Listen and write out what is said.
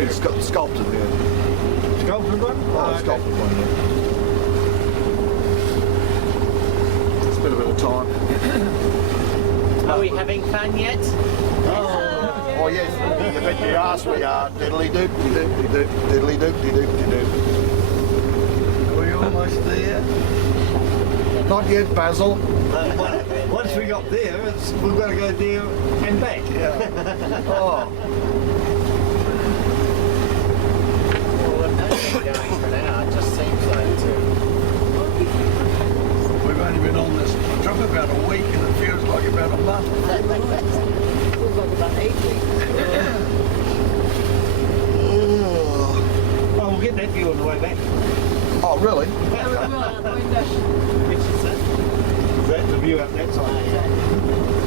It's sculpted, yeah. Sculpted one? Oh, okay. sculpted one, yeah. It's been a bit of time. Are we having fun yet? Oh yes, you bet your ass we are. Diddly doop, doop, doop, diddly doop, doop, doop. Are we almost there? Not yet, Basil. Once we got there, we've got to go there and back. Yeah. Oh, Well, we've only been going for an hour. It just seems like too. We've only been on this trip about a week and it feels like about a month. Feels like about 8 weeks. Oh, we'll get that view on the way back. oh really? Yeah, we will out the window. Which is that? Is that the view out that side?